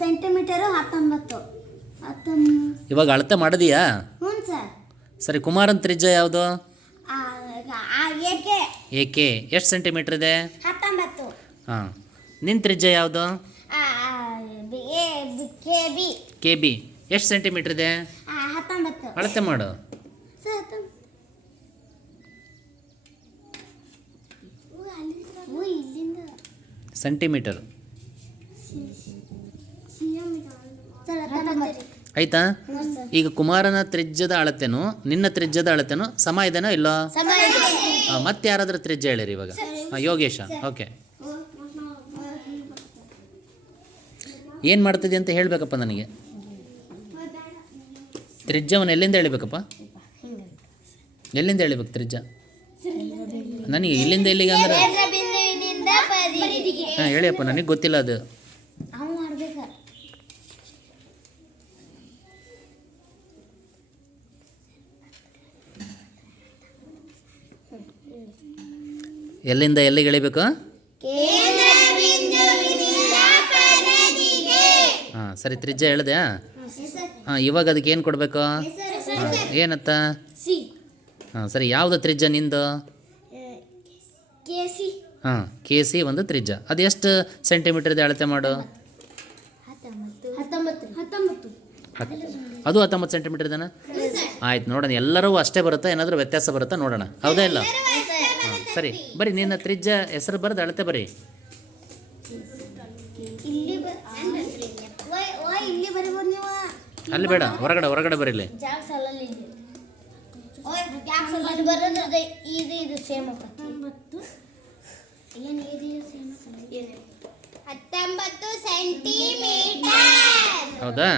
Centimetre 19. ಇವಾಗ ಅಳತೆ ಮಾಡಿದೀಯಾ? ಹ್ಞೂ ಸರ್. ಸರಿ, ಕುಮಾರನ ತ್ರಿಜ್ಯ ಯಾವುದು? ಏಕೆ ಏಕೆ ಎಷ್ಟು ಸೆಂಟಿಮೀಟ್ರ್ ಇದೆ? 19. ಹಾಂ. ನಿನ್ನ ತ್ರಿಜ್ಯ ಯಾವುದು? ಕೆ ಬಿ ಎಷ್ಟು ಸೆಂಟಿಮೀಟ್ರ್ ಇದೆ? 19. ಅಳತೆ ಮಾಡು. ಸೆಂಟಿಮೀಟರ್ ಆಯ್ತಾ? ಈಗ ಕುಮಾರನ ತ್ರಿಜ್ಯದ ಅಳತೆನೂ ನಿನ್ನ ತ್ರಿಜ್ಯದ ಅಳತೆನೂ ಸಮ ಇದೆನೋ ಇಲ್ಲೋ? ಮತ್ತೆ ಯಾರಾದ್ರೂ ತ್ರಿಜ್ಯ ಹೇಳಿರಿ ಇವಾಗ. ಯೋಗೇಶ. ಓಕೆ, ಏನು ಮಾಡ್ತಿದ್ದೆ ಅಂತ ಹೇಳಬೇಕಪ್ಪ ನನಗೆ. ತ್ರಿಜ್ಯವನ್ನು ಎಲ್ಲಿಂದ ಎಳಿಬೇಕಪ್ಪ? ಎಲ್ಲಿಂದ ಎಳಿಬೇಕು ತ್ರಿಜ್ಯ? ನನಗೆ ಇಲ್ಲಿಂದ ಎಲ್ಲಿಗೆ ಅಂದ್ರೆ ಹಾಂ ಹೇಳಿಯಪ್ಪ, ನನಗೆ ಗೊತ್ತಿಲ್ಲ ಅದು. ಎಲ್ಲಿಂದ ಎಲ್ಲಿಗೆ ಎಳಿಬೇಕು? ಹಾಂ ಸರಿ, ತ್ರಿಜ್ಯ ಹೇಳಿದೆ. ಹಾಂ, ಇವಾಗ ಅದಕ್ಕೆ ಏನು ಕೊಡಬೇಕು? ಏನತ್ತ? ಹಾಂ ಸರಿ, ಯಾವುದು ತ್ರಿಜ್ಯ ನಿಂದು? ಹಾಂ, ಕೆ ಸಿ ಒಂದು ತ್ರಿಜ್ಯ. ಅದು ಎಷ್ಟು ಸೆಂಟಿಮೀಟರ್ ಇದೆ ಅಳತೆ ಮಾಡು. ಅದು 19 ಸೆಂಟಿಮೀಟರ್ ಇದೆನಾ? ಆಯ್ತು, ನೋಡೋಣ ಎಲ್ಲರೂ ಅಷ್ಟೇ ಬರುತ್ತಾ, ಏನಾದರೂ ವ್ಯತ್ಯಾಸ ಬರುತ್ತಾ ನೋಡೋಣ. ಹೌದಾ ಇಲ್ಲ? ಹಾಂ ಸರಿ, ಬರೀ ನಿನ್ನ ತ್ರಿಜ್ಯ ಹೆಸರು ಬರೆದು ಅಳತೆ ಬರೀ. ಅಲ್ಲಿ ಬೇಡ, ಹೊರಗಡೆ ಬರೀಲಿ. ಹೌದಾ?